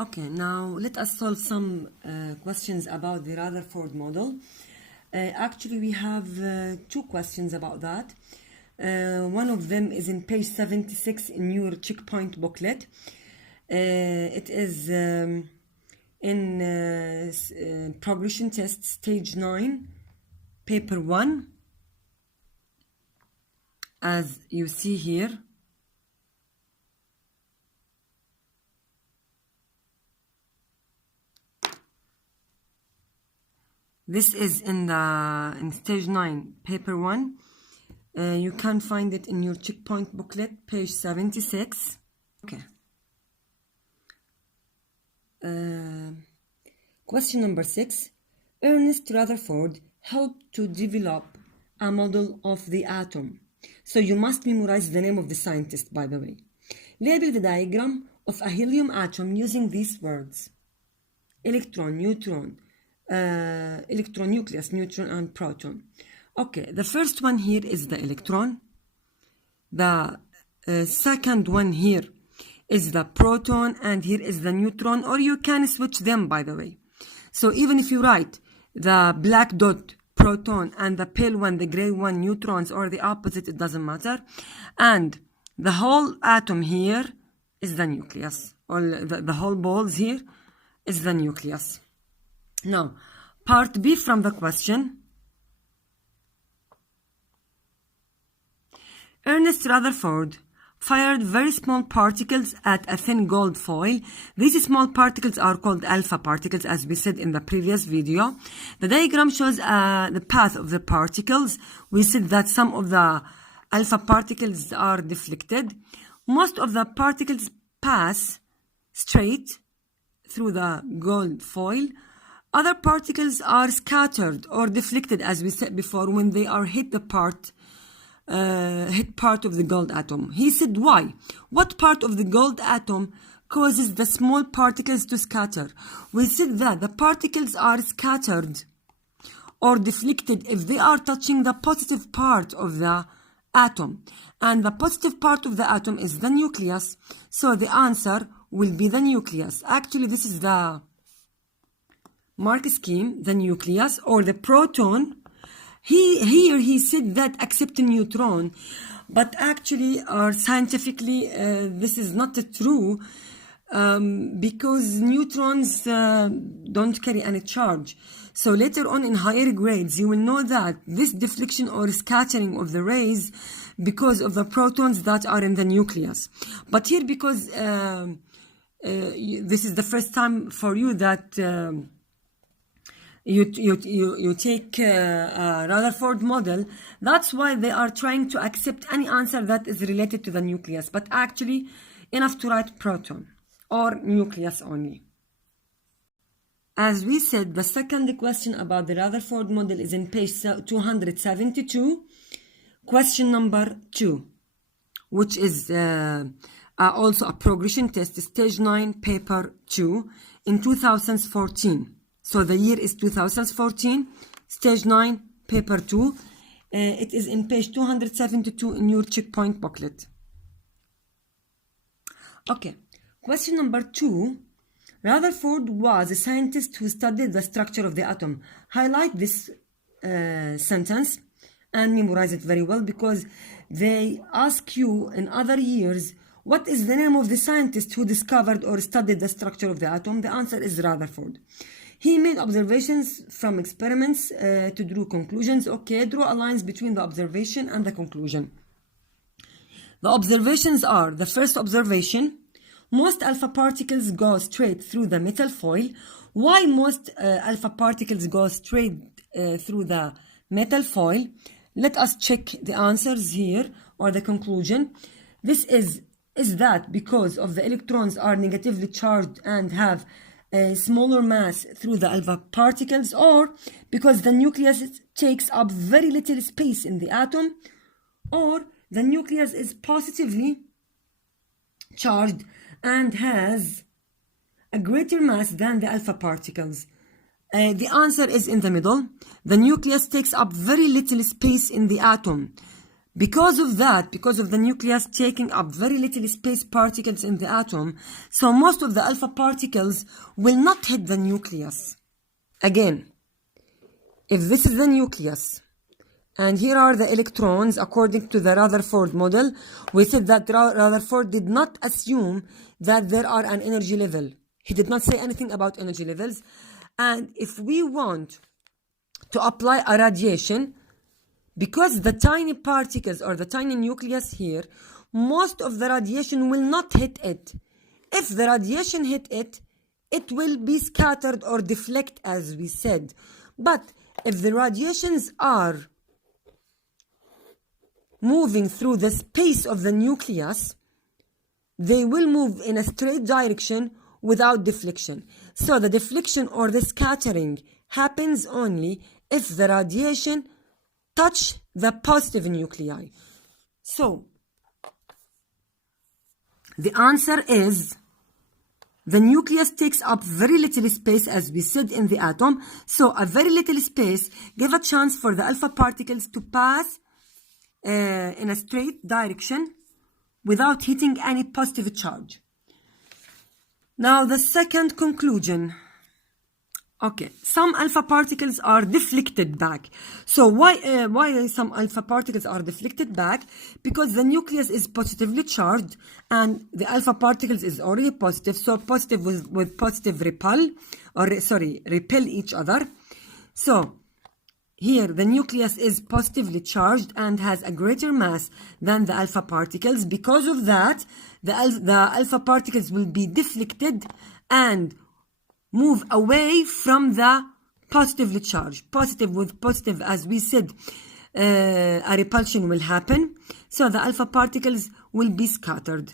Okay, now let us solve some questions about the Rutherford model. Actually, we have two questions about that. One of them is in page 76 in your checkpoint booklet. It is in progression test stage 9, paper 1, as you see here. This is in stage 9, paper 1. You can find it in your checkpoint booklet, page 76. Okay. Question number 6. Ernest Rutherford helped to develop a model of the atom. So you must memorize the name of the scientist, by the way. Label the diagram of a helium atom using these words: electron, neutron, electron, nucleus, neutron, and proton. Okay, the first one here is the electron. The second one here is the proton, and here is the neutron, or you can switch them, by the way. So even if you write the black dot proton and the pale one, the gray one, neutrons, or the opposite, it doesn't matter. And the whole atom here is the nucleus, or the whole balls here is the nucleus. Now, part B from the question. Ernest Rutherford fired very small particles at a thin gold foil. These small particles are called alpha particles, as we said in the previous video. The diagram shows the path of the particles. We said that some of the alpha particles are deflected. Most of the particles pass straight through the gold foil. Other particles are scattered or deflected, as we said before, when they are hit part of the gold atom. He said, why? What part of the gold atom causes the small particles to scatter? We said that the particles are scattered or deflected if they are touching the positive part of the atom. And the positive part of the atom is the nucleus. So the answer will be the nucleus. Actually, this is the mark scheme, the nucleus, or the proton. He said that except a neutron, but actually, or scientifically, this is not true, because neutrons don't carry any charge. So later on in higher grades, you will know that this deflection or scattering of the rays because of the protons that are in the nucleus. But here, because this is the first time for you that you take a Rutherford model, that's why they are trying to accept any answer that is related to the nucleus, but actually enough to write proton or nucleus only. As we said, the second question about the Rutherford model is in page 272, question number 2, which is also a progression test, stage 9, paper 2, in 2014. So the year is 2014, stage 9, paper 2. It is in page 272 in your checkpoint booklet. Okay, question number 2. Rutherford was a scientist who studied the structure of the atom. Highlight this sentence and memorize it very well, because they ask you in other years, what is the name of the scientist who discovered or studied the structure of the atom? The answer is Rutherford. He made observations from experiments to draw conclusions. Okay, draw a line between the observation and the conclusion. The observations are: the first observation, most alpha particles go straight through the metal foil. Why most alpha particles go straight through the metal foil? Let us check the answers here, or the conclusion. This is that because of the electrons are negatively charged and have a smaller mass through the alpha particles, or because the nucleus takes up very little space in the atom, or the nucleus is positively charged and has a greater mass than the alpha particles. The answer is in the middle. The nucleus takes up very little space in the atom, Because of that, because of the nucleus taking up very little space particles in the atom, so most of the alpha particles will not hit the nucleus. Again, if this is the nucleus, and here are the electrons according to the Rutherford model, we said that Rutherford did not assume that there are an energy level. He did not say anything about energy levels. And if we want to apply a radiation, because the tiny particles or the tiny nucleus here, most of the radiation will not hit it. If the radiation hit it, it will be scattered or deflect, as we said. But if the radiations are moving through the space of the nucleus, they will move in a straight direction without deflection. So the deflection or the scattering happens only if the radiation touch the positive nuclei. So the answer is the nucleus takes up very little space, as we said in the atom. So a very little space give a chance for the alpha particles to pass in a straight direction without hitting any positive charge. Now the second conclusion. Okay, some alpha particles are deflected back. So why some alpha particles are deflected back? Because the nucleus is positively charged and the alpha particles is already positive. So positive with positive repel each other. So here the nucleus is positively charged and has a greater mass than the alpha particles. Because of that, the alpha particles will be deflected and move away from the positively charged. Positive with positive, as we said, a repulsion will happen. So the alpha particles will be scattered.